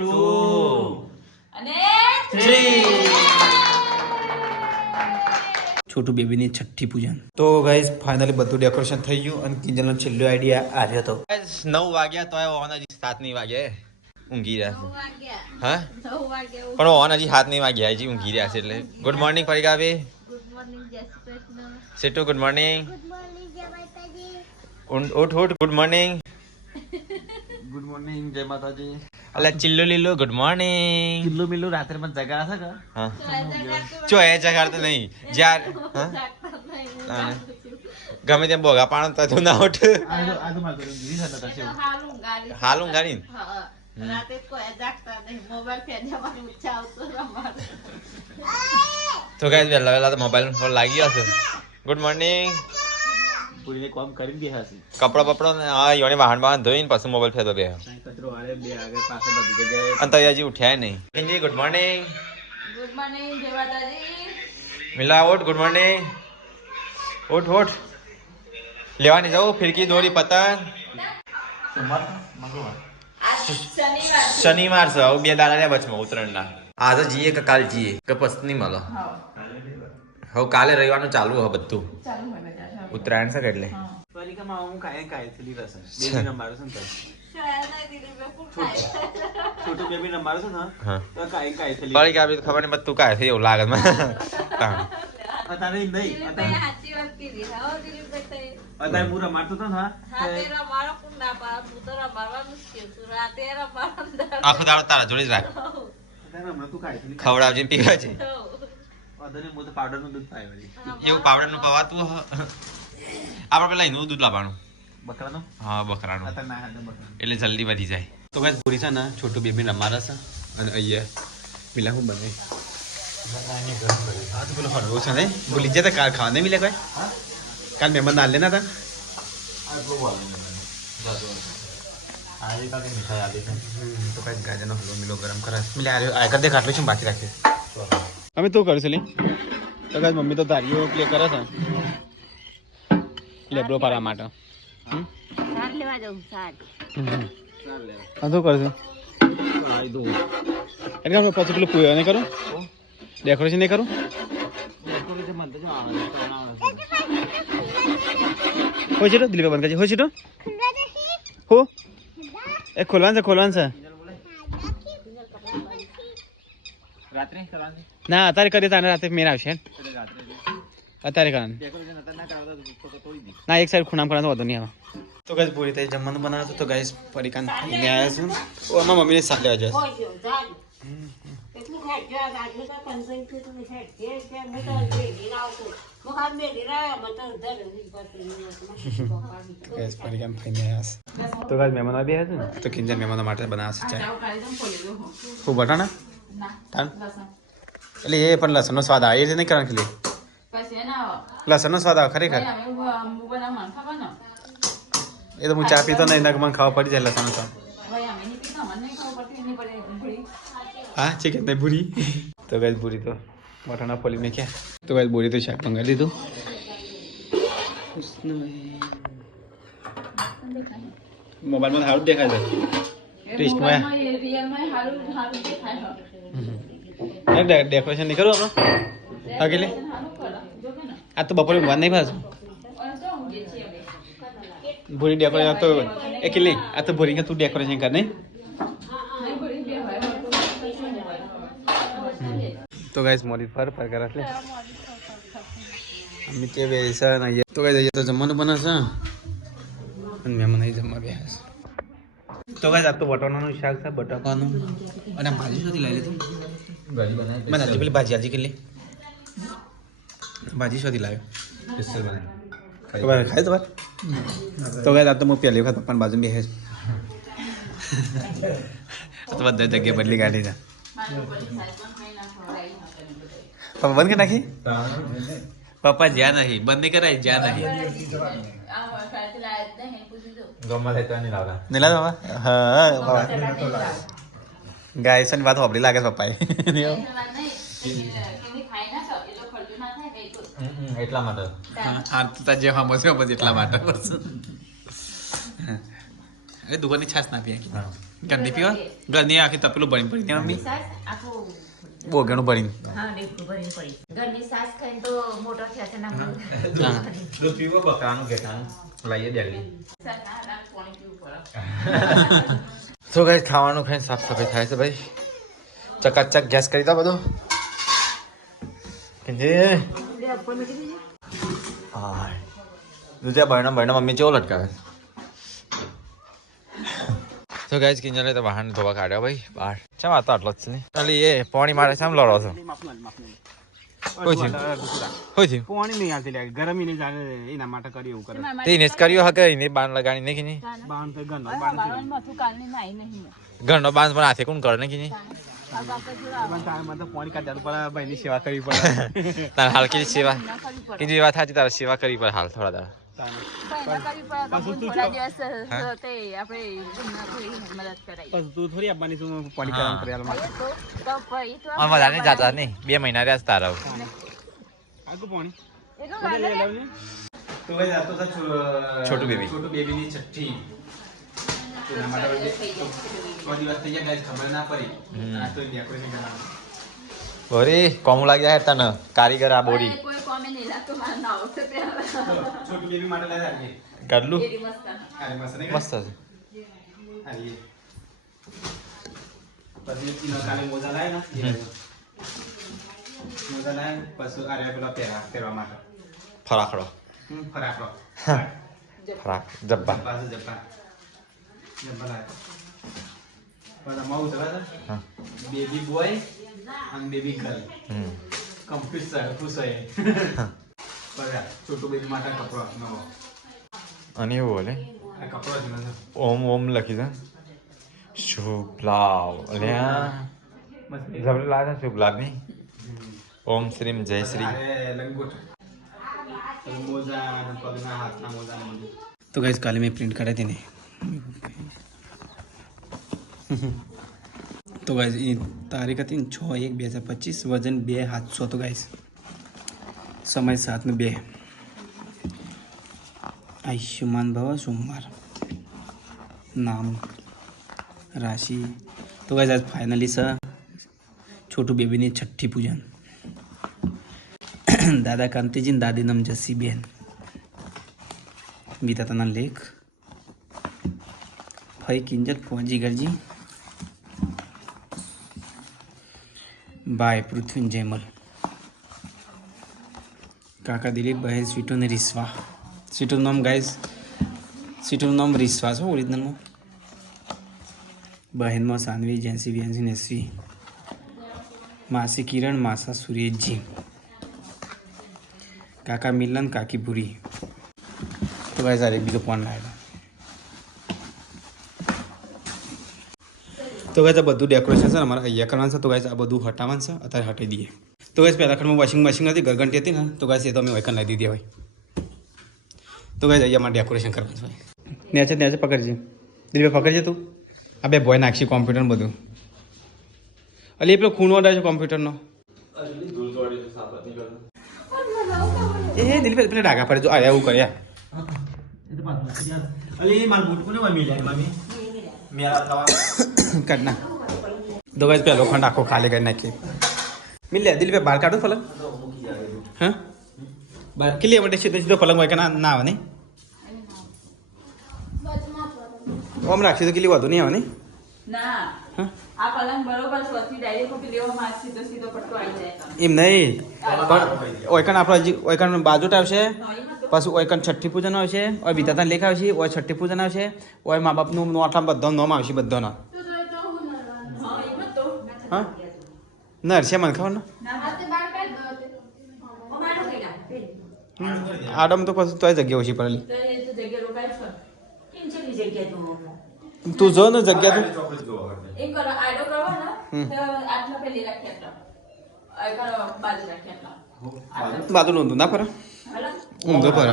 2 અને 3 છોટું બેબીની છઠ્ઠી પૂજન. તો ગાઈઝ ફાઇનલી બધું ડેકોરેશન થઈ ગયું અને કિંજલનો છેલ્લો આઈડિયા આવ્યો હતો. 9 વાગ્યા તો ઓન હજી 7 નહીં વાગે ઊંઘી રહ્યા છે. હા 9 વાગ્યા પણ ઓન હજી 7 નહીં વાગ્યા હજી ઊંઘી રહ્યા છે એટલે. ગુડ મોર્નિંગ પરિકા બે. ગુડ મોર્નિંગ જય શ્રી કૃષ્ણ. સેટુ ગુડ મોર્નિંગ. ગુડ મોર્નિંગ જય માતાજી. ઉઠ ગુડ મોર્નિંગ. ગુડ મોર્નિંગ જય માતાજી. અલા ચિલ્લો લીલો ગુડ મોર્નિંગ. કિલ્લો મિલ્લો રાત્રે મને જગા છે કે હા ચો એ જગાડતો નહીં જ્યાર ગમે તેમ બોગા પાણ તો ના ઉઠ આ તો મારે જીવી થતા છે હાલ ઊંઘાડી રાતે કોઈ જાગતા નહીં મોબાઈલ ફેંદવાનું ઈચ્છા આવતો રમાડે. તો ગાઈસ વહેલા તો મોબાઈલ પર લાગી ગયો છે. Good morning. પૂરીને કામ કરીને બેહા છે. કપડા બપડા હા યોને વાહન વાહન ધોઈને પછી મોબાઈલ ફેરવા બે કચરો હારે બે આગળ પાછળ બધી જગ્યાએ અને તો હજી ઉઠ્યા નહીં. કિંજી ગુડ મોર્નિંગ. ગુડ મોર્નિંગ જય માતાજી. મિલા ઉઠ ગુડ મોર્નિંગ. ઉઠ લેવાની જાઉં ફિરકી દોરી પતંગ. સોમવાર મંગળવાર શનિવાર છે હવે 2 દાડા રહ્યા વચમાં ઉત્તરાયણના. આજે જઈએ કે કાલ જઈએ કે પછી નહીં મળે. હવે કાલે રવિવારનું ચાલુ હવે બધું ચાલુ હોય બધા ઉત્તરાયણ છે એટલે પરિક્રમા હું કાય થેલી રસ બેબી નંબર છે ને છોટું બેબી નંબર છે ને હા તો કાય થેલી પડી કે ખબર નહીં બધું કાંઈ થઈ એવું લાગે મને. તારે નહીં સાચી વાત કીધી હા દિલીપભાઈ. અત્યારે હું રમાડતો હતો ને રાતે રમાડો કોણ ના પાડે? હું તો રમાડવા મુશ્કેલ છું. રાતે રમાડો આખો દાડો તારા જોડે જ રાખ. અત્યારે હમણાં તું કાય થેલી ખવડાવજે પીવાજે અદને હું તો પાવડર નું દૂધ પાય વળી એવું પાવડરનું પવાતું આપણે પેલા એનું દૂધ લાવવાનું બકરાનું હા બકરાનું અત્યારે ના હાથે બકરાનું એટલે જલ્દી વધી જાય. તો ગાઈસ પૂરી છે ને છોટું બેબી રમાડે છે અને અહીંયા મિલા હું બને હા તો પેલો હળવો છે ને ભૂલી જાય તો કાલ ખાવા નહીં મિલે કોઈ કાલ મહેમાન ના લેના હતા તો કઈ ગાજરનો હલવો મિલો ગરમ કરા મિલે આ કર દે ખાટલું છે બાકી રાખીએ અમે તું કરું છું તો કઈ મમ્મી તો તારીઓ પ્લે કરે છે લેબડો પાડવા માટે સાર લેવા જાઉં સાર. હા શું કરશું એટલે આપણે પછી પેલું પૂયો નહીં કરું ડેકોરેશન નહીં કરું હોય છે તો દિલીપ બંધ કરજે હોય છે તો હો એ ખોલવાનું છે રાત્રે કરવાની ના અત્યારે કરીએ તારે રાતે મેર આવશે અત્યારે કરવાનું ડેકોરેશન અત્યારે ના કરાવતા તો તોડી દી ના એક સાઈડ ખૂણામાં કરવાનું વધુ નહીં આવે તો ગાઈસ પૂરી થઈ જમવાનું બનાવતું તો ગાઈસ પરિકાન લઈને આવ્યા છું ઓ અમારા મમ્મીને સાથ લેવા જશે એટલું ખાઈ આજુ તો કંસન કે તમે ખાઈ જે હું તો ભેગી લાવતો હું હાથ ભેગી લાવ્યો મને તો ગાઈસ પરિકાન ખાઈને આવ્યા છે તો ગાઈસ મહેમાનો બી આવ્યા છે ને તો કિંજલ મહેમાનો માટે બનાવશે ચા ખૂબ બટાણા એટલે એ પણ લસણનો સ્વાદ આવે એ રીતે નહીં કરવાનું ખાલી લસણનો સ્વાદ આવે ખરેખર એ તો હું ચા પીતો નહીં મને ખાવા પડી જાય લસણનો સ્વાદ હા છે કે નહીં ભૂરી તો ગાઈસ ભૂરી તો વટાણા ફોલી મેં તો ગાઈસ ભૂરી તો શાક મંગાવી દીધું મોબાઈલમાં સારું દેખાય છે ટેસ્ટમાં ડેકોરેશન નહીં કરું આપણે અકેલે આ તો બપોરે ઊંઘવા નહીં પાછું ભૂરી ડેકોરેશન તો એકલી આ તો ભૂરી તું ડેકોરેશન કર નહીં તો ગાઈસ મોડી ફર કરે એટલે અમે તે બેસા નહીં તો ગાઈસ તો જમવાનું બનાવશે અને મહેમાન અહીં જમવા બેસે તો ગાઈસ આ તો બટાકાનું શાક છે બટાકાનું અને ભાજી શોધી લઈ લીધું ગાડી બનાવી મને આજે પેલી ભાજી આજે કેટલી ભાજી શોધી લાવ્યો સ્પેશિયલ બનાવી ખબર ખાય તો તો ગાઈસ આ તો હું પહેલી વખત પપ્પાની બાજુ બેસે તો બધા જગ્યાએ બદલી કાઢી છે પપ્પા બંધ કરી નાખી પપ્પા જ્યાં નહીં બંધ નહીં કરાય જ્યાં નહીં ગમવા થાય તો નહીં લાવતા નહીં લાવ બાબા હા બાબા ગાય વાત વાપરી લાગે છે પપ્પાએ એટલા માટે હા તો જે હમો છે બસ એટલા માટે બસ અરે દુકાનની છાશ ના પીએ ગંદી પીવા ગંદી આખી તપેલું ભરી ભરી ત્યાં મમ્મી સાસ આખું બહુ ઘણું ભરીને હા ડેકડું ભરીને પડી ઘરની સાસ ખાઈને તો મોટો થયા છે ના દૂધ પીવો બકરાનું ઘેટાનું લાવીએ ડેલી પાણી પીવું પડે તો ગાઈસ ખાવાનું ખાઈને સાફ સફાઈ થાય છે ભાઈ ચકાચક ગેસ કરી દો બધું કે હા દૂધિયા બરણા મમ્મી ચેવો લટકાવે તો ગાઈસ કિંજલે તો વાહન ધોવા કાઢ્યા ભાઈ બહાર ચમ આ તો આટલો જ છે અલી એ પાણી મારે છે આમ લડો છો કોઈ થયું પાણી નહીં આવતી લે ગરમી નહીં જાણે એના માટે કરી એવું કરે તે ઇનેસ કર્યો હા કરીને બાન લગાડી નહીં કે બાંધ તો ગનો ઘરનો બાંધ પણ હાથે કોણ કરે ને કે તો પાણી કાઢવાનું પડે ભાઈની સેવા કરવી પડે તારે હાલ કેવી સેવા કેવી વાત થાતી તારે સેવા કરવી પડે હાલ થોડા દાડા બસ તું થોડી આપવાની છું પાણી કામ કર્યા વધારે નહીં જાતા નહીં 2 મહિના રહ્યા તારા આગું પાણી છોટું બેબી બેબીની છઠ્ઠી અરે કોમું લાગી જાય તને કારીગર આ બોડી કેટલું મસ્ત છે મોજા લાય ને મોજા લાય પછી આર્યા પેલા પહેરવા માટે ફરાકડો ફરાકડો ફરાક જબ્બા પાછું જબ્બા લાય પણ અમારું જવા હા બેબી બોય અને બેબી ગર્લ કમ્પ્લીટ ખુશ હોય છોટું બેબી માટે કપડો નવો અને એવું બોલે આ કપડો જ નથી ઓમ ઓમ લખી દે શુભ લાભ અલ્યા જબરે લાગે શુભ લાભ નહીં ઓમ શ્રીમ જય શ્રી લંગોટ મોજા અને પગના હાથના મોજા ને બધું તો ગાઈસ કાલે મેં પ્રિન્ટ કાઢી હતી ને તો ગાઈસ એ તારીખ હતી 6/1/2025 વજન 2700 તો ગાઈસ સમય 7:02 આયુષ્યમાન ભવ સોમવાર નામ રાશિ તો ગાઈસ આજ ફાઇનલી છે છોટું બેબીની છઠ્ઠી પૂજન દાદા કાંતિજી ને દાદી નામ જસીબેન વિધાતાના લેખ ફઈ કિંજલ ફોજી ગરજી ભાઈ પૃથ્વી જયમલ કાકા દિલીપ બહેન સ્વીટુ ને રિસ્વા સ્વીટુનું નામ ગાઈસ સ્વીટુનું નામ રિસ્વા છે ઓરિજિનલમાં બહેનમાં સાનવી જેન્સી વિયાન્સી નેસવી માસી કિરણ માસા સુરેશજી કાકા મિલન કાકી ભૂરી તો ગાઈસ આ બીજો ફોન લાવ્યો તો ગાઈસ આ બધું ડેકોરેશન છે ને અમારે અહીંયા કરવાનું છે તો ગાઈસ આ બધું હટાવવાનું છે અત્યારે હટાવી દઈએ તો ગાઈસ પહેલાં ખંડમાં વોશિંગ મશીન હતી ગરગંટી હતી ને તો ગાઈસ એ તો અમે વૈકન લાવી દીધી હોય તો ગાઈસ અહીંયા અમારે ડેકોરેશન કરવાનું છે નેચે પકડજે દિલ્હી પકડજે તું આ બે ભોય નાખશી કોમ્પ્યુટર બધું અલી એ પેલો ખૂણો અડાય છે કોમ્પ્યુટરનો એ દિલ્હી પેલા ડાઘા પડે જો આ એવું કર્યા અલી માર બૂટ કોને મિલ્યા મમ્મી મેરા થવા કાઢના તો ગાઈસ પેલો ખંડ આખો ખાલી કરી નાખીએ મિલ લે દિલ પે બહાર કાઢો પલંગ હા બહાર કેટલી માટે સીધો પલંગ હોય કે ના આવે નહીં ઓમ રાખી તો કેટલી વધુ નહીં આવે નહીં ના આ પલંગ બરોબર સ્વથી ડાયરેક્ટ કોપી લેવામાં સીધો સીધો પટ્ટો આવી જાય એમ નહીં પણ ઓયકન આપણો હજી ઓયકન બાજુટ આવશે પાછું ઓયકન છઠ્ઠી પૂજન આવશે ઓય વિધાતા લેખ આવશે ઓય છઠ્ઠી પૂજન આવશે ઓય મા બાપનું નોટલા બધા નોમ આવશે બધાના હા ના છે મને ખબર ને આડમ તો પછી તોય જગ્યા ઓછી પડેલી તું જો ને જગ્યા તું એમ કરો આડો કરો ને તો આટલા પેલી રાખી આટલા આ કરો બાજુ રાખી આટલા બાજુ ઊંધું ના ફરે ઊંધો ફરે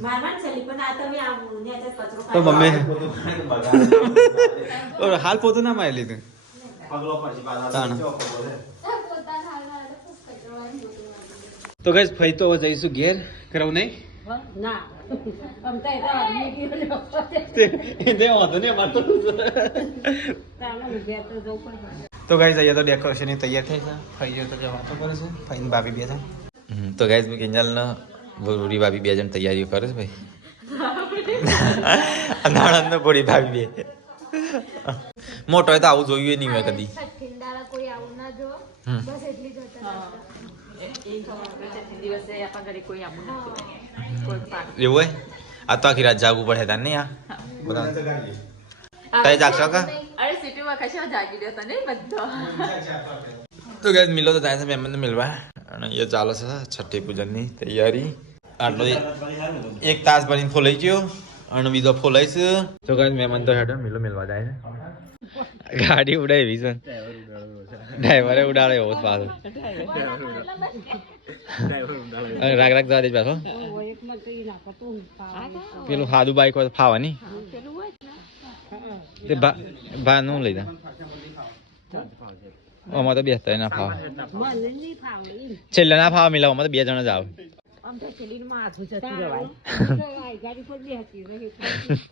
મારવાન ચલી પણ આ તમે આ નેચે કચરો તો મમ્મી ઓર હાલ પોતું ના મારી લીધું પગલો પછી તાણ. તો ગાઈસ ફઈ તો જઈશું ઘેર કરાવ નહીં ના આમ તો એ તો આદમી ગયો તે વાંધો નહીં અમારે તો તાણે ઘેર તો જવું પડે. તો ગાઈઝ અહીંયા તો ડેકોરેશન તૈયાર થઈ છે ફઈ જો તો જે વાતો કરે છે ફઈને ભાભી બે છે તો ગાઈઝ મેં કિંજલનો ભૂરી ભાભી 2 જણ તૈયારીઓ કરે છે ભાઈ નાણંદનો ભૂરી ભાભી 2 મોટો હોય તો આવું જોયું નહીં હોય કદી દિવસે આપણા ઘરે કોઈ આવું નથી કોઈ પાક એવું હોય આ તો આખી રાત જાગવું પડે તાર નહીં આ બધા તઈ જાગશો કા અરે સિટીમાં કશા જાગી રહ્યો તને બધો તો ગાઈઝ મિલો તો જાય છે મહેમાનને મિલવા અને એ ચાલે છે છઠ્ઠી પૂજનની તૈયારી આટલો 1 તાસ ભરીને ફોલાઈ ગયો અને બીજો ફોલાઈશ તો ગાઈઝ મહેમાન તો હેડો મિલો મિલવા જાય છે ગાડી ઉડાવી છે ડ્રાઈવરે ઉડાડે એવો પાછો રાગ રાગ જવા દે પાછો એકમાં તો ઈ નાખો તું પેલું સાદું બાઈક હોય તો ફાવાની તે બા નું લઈ જા આમાં તો બેસતા ના ફાવે મને નહીં ફાવે ઈ. છેલ્લે ના ફાવે મિલાવ આમાં તો 2 જણ જ આવે આમ તો પેલીનું માથું જતું રહેવાય. ગાડી પર બેસી રહે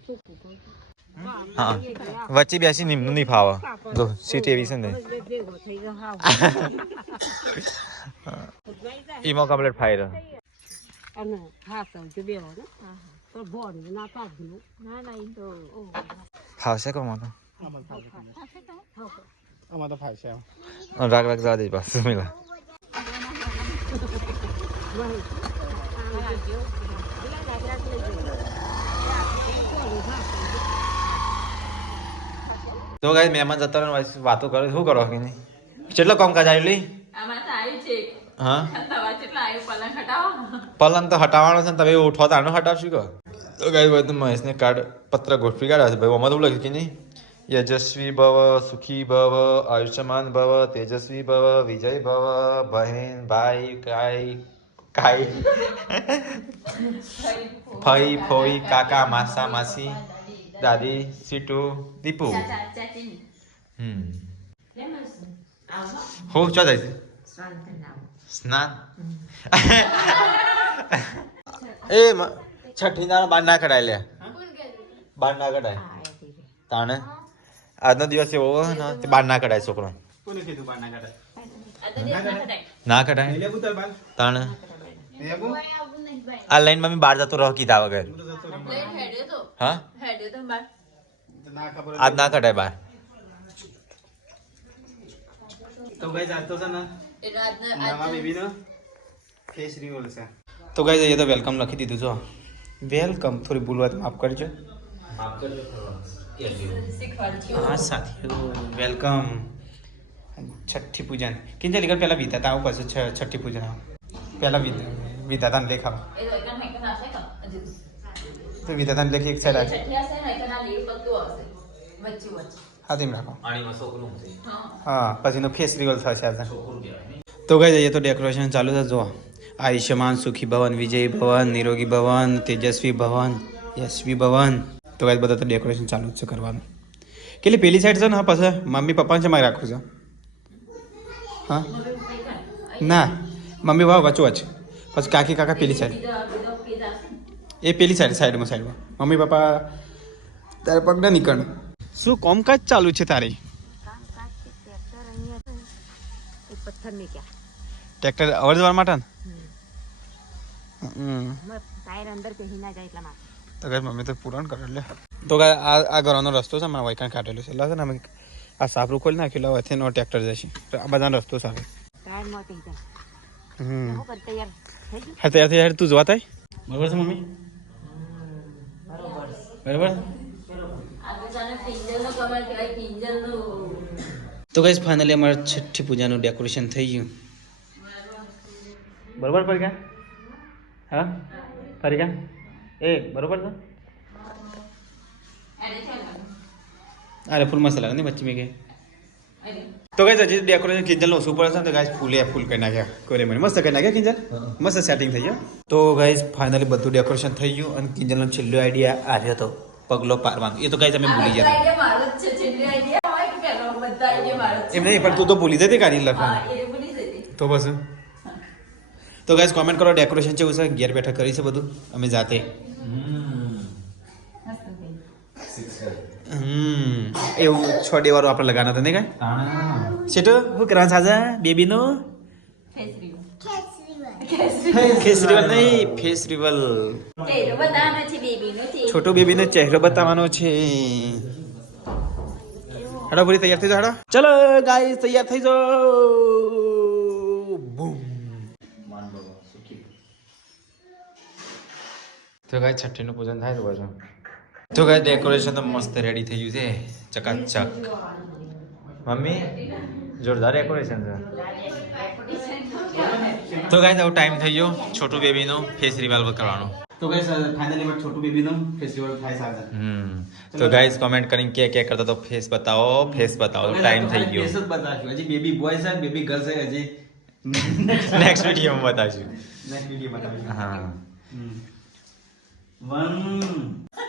ચોખ્ખું કહું. હા વચ્ચે બેસી નિમનું નહીં ફાવે જો સીટ એવી છે ને ભેગો થઈ ગયો હાવ. ઈમો કમ્પ્લીટ ફાયર અને હા સમજો બેહો ને તો ભોળું ના પાડ્યું. ના ના એ તો ફાવશે કોમાં તો આમાં તો ફાવશે રાગ રાગ જવા દે પાછું મિલા તો ગાઈસ મહેમાન જતા રહે વાતો કરે શું કરો કે નહીં કેટલો કામકાજ આવેલી આમાં તો આવી છે હા તવા કેટલા આવ્યું પલંગ હટાવો પલંગ તો હટાવવાનો છે ને તમે ઉઠો તાનો હટાવશું કે તો ગાઈસ બધું મહેશને કાર્ડ પત્ર ગોઠવી કાઢ્યા છે ભાઈ આમાં તો લખ્યું કે નહીં યજસ્વી ભવ સુખી ભવ આયુષ્યમાન ભવ તેજસ્વી ભવ વિજય ભવ બહેન ભાઈ કાઈ ફઈ ફોઈ કાકા માસા માસી દાદી સીટુ દીપુ હો ચો જાય સ્નાન એ છઠ્ઠી ના બાર ના કઢાય લે બાર ના કઢાય તાણે આજનો દિવસ એવો ને તે બાર ના કઢાય છોકરો કોને કીધું બહાર ના કાઢે ના કઢાય લે પુત્ર બાર તાણે લેબુ આ લાઈન માં બહાર જતો રહો કીધા વગર હેડ્યો તો હા હેડ્યો તો બાર ના ખબર આજ ના કઢાય બાર તો ગાઈસ આજ તો છે ને એટલે આજના નવા બેબીનો ફેસ રિવોલ છે તો ગાઈસ અહીંયા તો વેલકમ લખી દીધું છો વેલકમ થોડી ભૂલ હોય તો માફ કરજો શીખવાડજો હા સાથીઓ વેલકમ છઠ્ઠી પૂજન કિંજલ લીગર પહેલા વિધા આવું પાછું છઠ્ઠી પૂજન આવું પહેલા વિધાતાને લેખાવા એ તો એકદમ એકદમ આવશે કે હજુ તો વિધાતાને લેખી એક સાઈડ છઠ્ઠી હશે ને એકદમ આ લીવ પત્તું આવશે વચ્ચે વચ્ચે હા તેમ રાખો આણીમાં છોકરું છે હા હા પછીનો ફેસ રિવોલ થશે આજે તો ગાઈસ અહીંયા તો ડેકોરેશન ચાલુ છે જો આયુષ્યમાન સુખી ભવન વિજય ભવન નિરોગી ભવન તેજસ્વી ભવન યશવી ભવન તો ગાઈસ બધા તો ડેકોરેશન ચાલુ જ છે કરવાનું કેટલી પેલી સાઈડ છે ને હા પછી મમ્મી પપ્પાને છે મારે રાખવું છે હા ના મમ્મી ભાવ વચ્ચો વચ્ચ પછી કાકી કાકા પેલી સાઈડ બીજો પેજ આવશે એ પેલી સાઈડમાં મમ્મી પપ્પા તારે પગ ના નીકળ શું કોમકાજ ચાલુ છે તારી પથ્થર ને ક્યાં ટ્રેક્ટર અવર જવા માટે ને ટાયર અંદર પહેરી ના જાય એટલા માટે. તો ગાઈસ મમ્મી તો પૂરણ કરે એટલે તો ગાઈસ આ ઘરનો રસ્તો છે મારા વાઈકણ કાઢેલું છે એટલે છે ને અમે આ સાપરું ખોલી નાખ્યું એટલે હવેથી નો ટ્રેક્ટર જશે તો આ બધાનો રસ્તો સારો ટાયર માં કહી જાય હમ હું કર તૈયાર થઈ ગયું. હા તૈયાર થઈ યાર તું જોવા થાય બરોબર છે મમ્મી બરોબર આગળ જાણે પિંજલનો કમર કહેવાય પિંજલનો તો ગાઈસ ફાઇનલી અમારે છઠ્ઠી પૂજાનું ડેકોરેશન થઈ ગયું બરોબર પરિકા હા પરિકા એ બરોબર છે અરે ફૂલ મસાલા નહીં બચ્ચી મેં કે તો ગાઈસ હજી ડેકોરેશન કિંજલનો ઓછું પડે છે તો ગાઈસ ફૂલ કરી નાખ્યા કોરે મને મસ્ત કરી નાખ્યા કિંજલ મસ્ત સેટિંગ થઈ ગયું તો ગાઈસ ફાઇનલી બધું ડેકોરેશન થઈ ગયું અને કિંજલનો છેલ્લો આઈડિયા આવ્યો હતો પગલો પારવાનો એ તો ગાઈસ અમે ભૂલી ગયા આઈડિયા મારો જ છે છેલ્લી આઈડિયા હોય કે પેલો બધા આઈડિયા મારો જ એમ નહીં પણ તું તો ભૂલી જતી કાઢી હા લખવાનું એ ભૂલી જતી તો બસ તો ગાઈસ કોમેન્ટ કરો ડેકોરેશન કેવું છે ઘેર બેઠા કરી છે બધું અમે જાતે એવું 6 ડે વાળું આપણે લગાના હતા ને કાંઈ સેટો શું કરવાનું સાજા બેબીનું ફેસ્ટિવલ નહીં ફેસ્ટિવલ છોટો બેબીનો ચહેરો બતાવવાનો છે હેડો પૂરી તૈયાર થઈ જાઓ હેડો ચલો ગાઈસ તૈયાર થઈ જાઓ બૂમ તો ગાઈસ છઠ્ઠીનું પૂજન થાય તો બાજુ તો ગાઈસ ડેકોરેશન તો મસ્ત રેડી થઈ ગયું છે ચકાચક મમ્મી જોરદાર ડેકોરેશન છે તો ગાઈસ હવે ટાઈમ થઈ ગયો છોટું બેબીનો ફેસ રિવાલ્વ કરવાનો તો ગાઈસ ફાઇનલી મારું છોટું બેબીનો ફેસ્ટિવલ થાય સાજા તો ગાઈસ કમેન્ટ કરીને કે કરતા તો ફેસ બતાવો ટાઈમ થઈ ગયો ફેસ જ બતાવ્યું હજી બેબી બોય છે બેબી ગર્લ છે હજી નેક્સ્ટ વિડીયોમાં બતાવશું નેક્સ્ટ વિડીયો બતાવીશું હા 1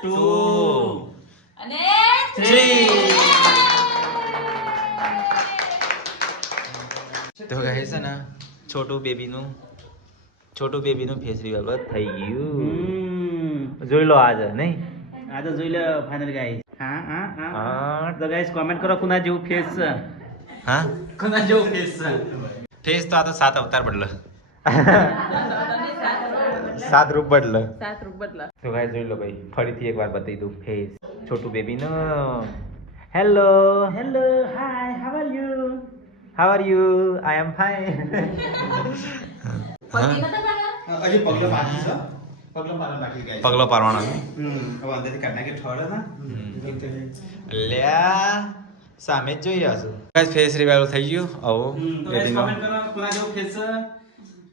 2 અને 3 તો ગાઈસ છે ને છોટું બેબીનું ફેસ રિવાલ્વ થઈ ગયું જોઈ લો આજે નહીં આ તો જોઈ લો ફાઇનલ ગાઈસ હા તો ગાઈસ કોમેન્ટ કરો કોના જેવું ફેસ છે હા કોના જેવું ફેસ છે ફેસ તો આ તો 7 અવતાર બદલ 7 રૂપ બદલ તો ગાઈસ જોઈ લો ભાઈ ફરીથી એકવાર બતાવી દઉં ફેસ છોટું બેબીનો hello hi how are you I am fine હજી પગલો બાકી છે પગલો પાડવા બાકી ગાઈસ પગલો પારવાનો હવે અંદરથી કાઢના કે ઠોડે ના લ્યા સામે જ જોઈ રહ્યા છો ગાઈસ ફેસ રિવાઇવ થઈ ગયું આવો તો ગાઈસ કોમેન્ટ કરો કોના જેવું ફેસ છે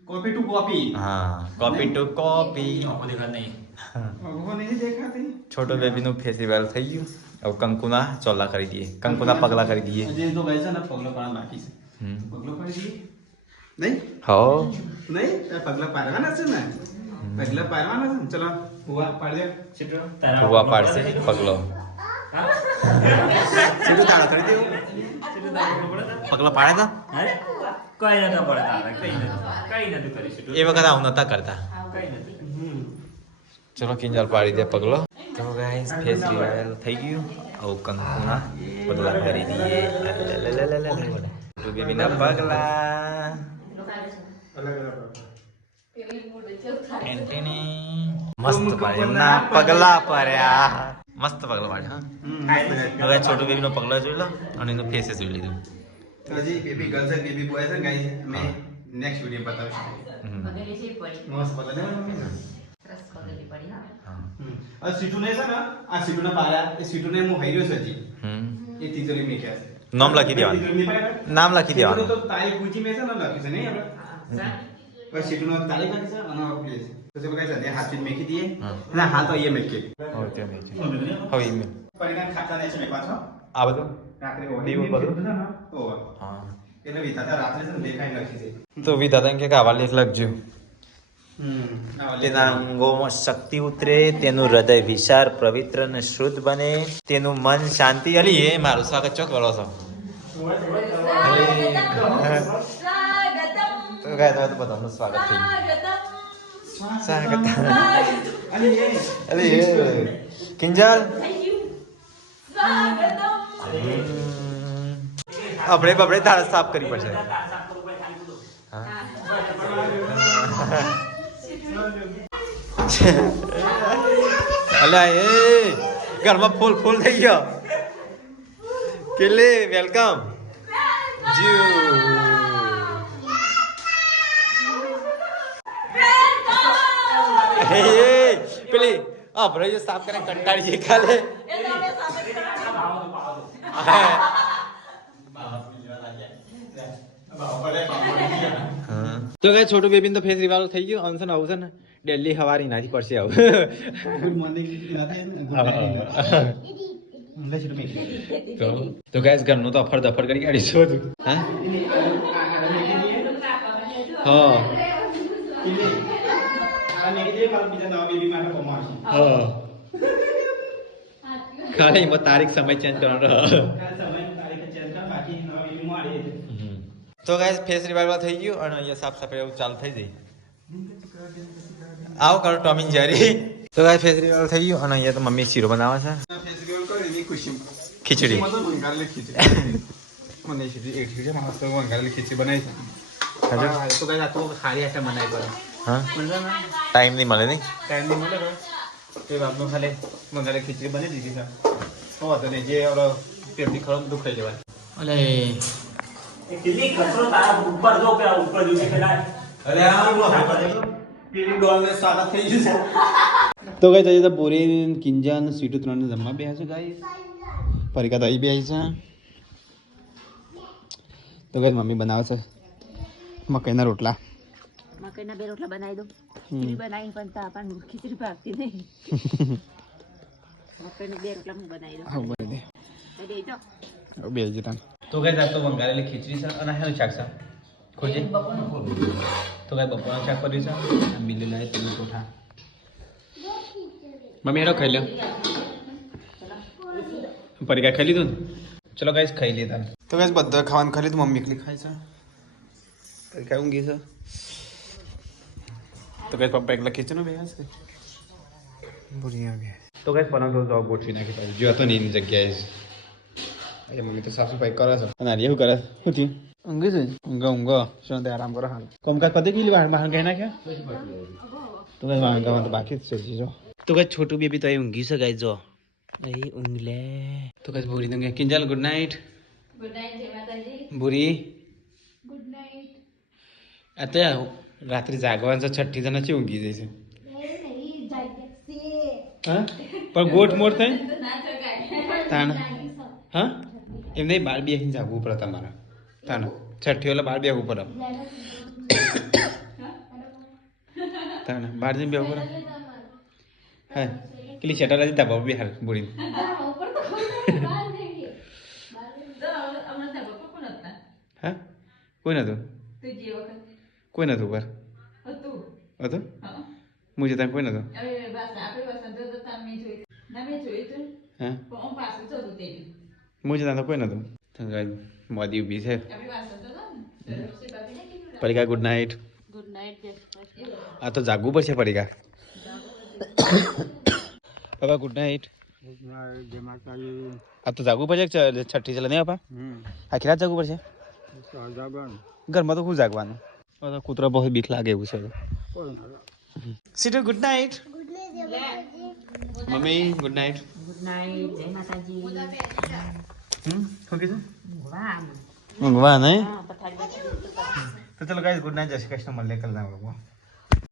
કોપી ટુ કોપી હા કોપી ટુ કોપી ઓહો નહીં દેખાતી છોટો બેબીનું ફેસ રિવાઇવ થઈ ગયું હવે કંકુના ચોલા કરી દઈએ કંકુના પગલા કરી દઈએ હજી તો ગાઈસ ને પગલો પાડવા બાકી છે પગલો પાડી દઈએ નહીં હો નહીં પગલા પાડવાના છે ને પગલા પાડવાના છે ને ચલો હુવા પાડી દે ચિત્રો હુવા પાડશે પગલો સીધું તાળો કરી દેવું પગલો પાડે તા કઈ નતા પડતા કઈ નથી કરી શકતું એ વખત આવું નતા કરતા ચલો કિંજલ પાડી દે પગલો તો ગાઈસ ફેસ રિવાઇવ થઈ ગયું આવું કંકુના પગલા કરી દઈએ તો બેબીના પગલા મસ્ત પાડ્યા પગલા પાડ્યા મસ્ત પગલા પાડ્યા હવે છોટું બેબીનો પગલો જોઈ લો અને એનું ફેસ જોઈ લીધું તો હજી બેબી ગર્લ છે બેબી બોય છે ગાઈસ અમે નેક્સ્ટ વિડિયો બતાવીશું મસ્ત પગલા દે મમ્મી આ સીટુ ને છે ને આ સીટુ ના પાયા એ સીટુ ને હું હૈર્યો છે હજી એ તિજોરી મે કે છે નામ લખી દેવાનું નામ લખી દેવાનું તો તારીખ પૂછી મે છે ને લખ્યું છે નહીં આપણે પછી સીટુ નો તારીખ લખી છે અને પ્લેસ તો જે બગાઈ છે હાથ મેકી દઈએ ના હાથ તો અહીંયા મેકી ઓકે હવે ઈમેલ પરિણામ ખાતા ને છે મેકવા છો આ બધું રાત્રે દીવો બધું? ઓવર હા એટલે વિધાતા રાત્રે છે ને દેખાઈ લખી છે તો વિધાતા કે આવા લેખ લખજો આ તેના અંગોમાં શક્તિ ઉતરે તેનું હૃદય વિશાળ પવિત્ર અને શુદ્ધ બને તેનું મન શાંતિ અલી એ મારું સ્વાગત ચોક કરો છો તો ગાય તો બધાનું સ્વાગત થઈ ગયું સ્વાગત અલી એ કિંજલ આપણે તારા સાફ કરી પડશે અલા એ ઘરમાં ફૂલ થઈ ગયો કેલે વેલકમ જીવ એ પેલી આપણે જે સાફ કરે કંટાળી જઈ કાલે તો કઈ છોટું બેબીન તો ફેસ રિવાલ્વ થઈ ગયું અંશન આવું છે ને દિલ્હી હવારી નાથી પડશે આવું ગુડ મોર્નિંગ તો ગાઈસ ઘરનું તો અફર દફર કરી કાઢીશું હતું હા હા ખાલી એમાં તારીખ સમય ચેન્જ કરવાનો તો ગાઈસ ફેસ રિવાઇવ થઈ ગયું અને અહીંયા સાફ સફાઈ એવું ચાલુ થઈ જાય આવો કરો ટોમિન જેરી તો ગાઈસ ફેસ્ટિવલ થઈ ગયું અને અહીંયા તો મમ્મી શીરો બનાવે છે ફેસ્ટિવલ કરી ની ખુશી ખીચડી મતલબ વંગારેલી ખીચડી મને ખીચડી એક ખીચડી માસ્ત વંગારેલી ખીચડી બનાવી છે હજુ તો કઈ આ તો ખાલી આટા બનાવી પડે હા સમજા ને ટાઈમ નહીં મળે નહીં ટાઈમ નહીં મળે તો એ બાપનો ખાલી વંગારેલી ખીચડી બની દીધી છે હો તો ને જે ઓલો પેટની ખરો બધું ખાઈ લેવાય અલે કેટલી કચરો તારા ઉપર જો કે ઉપર જો પેલા અરે આ પેલી ડોલને સાદા થઈ જશે તો ગાઈસ આજે તો પૂરી કિંજન સ્વીટુ ત્રણ જમવા બે છે ગાઈસ પરિકા દહીં બે છે તો ગાઈસ મમ્મી બનાવે છે મકાઈના રોટલા મકાઈના બે રોટલા બનાવી દો ખીચડી બનાવી પણ તાપણ ખીચડી ભાગતી નહીં મકાઈના બે રોટલા હું બનાવી દઉં હા બરાબર દે તો બે જ તને તો ગાઈસ આ તો વંગારેલી ખીચડી છે અને હેનું શાક છે ખોજી તો ગાઈસ બપોરનું શાક કર્યું છે આ બિલ્લી લાવે તેનું કોઠા મમ્મી એનો ખાઈ લો પરિકા ખાઈ લીધું ને ચલો ગાઈસ ખાઈ લીધા તો ગાઈસ બધા ખાવાનું ખાઈ લીધું મમ્મી એકલી ખાય છે પરિકા ઊંઘી છે તો ગાઈસ પપ્પા એકલા કિચન બે હશે બુરી આવી તો ગાઈસ પલંગ તો જવાબ ગોઠવી નાખી પાછું જો હતો ને એની જગ્યાએ જ એ મમ્મી તો સાફ સફાઈ કરે છે અને આર્ય શું કરે શું થયું ઊંઘી છે ઊંઘો શું આરામ કરો હાલ કોમકાજ પતી ગઈ બહાર કહી નાખ્યા તો ગાઈસ વાંગામાં તો બાકી જ છે જો તો ગાઈસ છોટું બેબી તો એ ઊંઘી છે ગાઈસ જો અહીં ઊંઘ લે તો ગાઈસ ભૂરી તો Kinjal good night good night જય માતાજી ભૂરી ગુડ નાઇટ આ તો રાત્રે જાગવાનું છે છઠ્ઠી જણા છે ઊંઘી જશે હા પણ ગોઠ મોર થાય ના ચગાય તાણ હા એમ નહીં બાર બેસીને જાગવું પડે તમારે તાણ છઠ્ઠી ઓલા બાર બેસવું પડે તાણ બાર જઈને બેસવું પડે હા કેટલી શેટર હતી ધાબા બી હાલ બોરી તો હમણાં તારા પપ્પા કોણ હતા હા કોઈ નતું તું જે વખત કોઈ નતું પર હતું હતું હા મુજે ત્યાં કોઈ નતું હવે બસ આપણે બસ તો તમે જોઈ ના મેં જોયું તું હા પણ હું પાછું જતું તે મુજે ત્યાં તો કોઈ નતું મોદી ઊભી છે આપણી પાસે તો ને રક્ષી બાપીને કીધું પરિકા ગુડ નાઇટ ગુડ નાઇટ આ તો જાગવું પડશે પરિકા બાબા ગુડ નાઇટ આ તો જાગવું પડશે છઠ્ઠી ચાલે નહીં બાપા આખી રાત જાગવું પડશે ઘરમાં તો શું જાગવાનું કૂતરા બહુ બીક લાગે એવું છે situ good night mummy good night good night જય માતાજી શું કીધું વાહ ઊંઘવા નહીં હા પથારી તો ચલો ગાઈસ ગુડ નાઇટ જય શ્રી કૃષ્ણ મળીએ કલ ના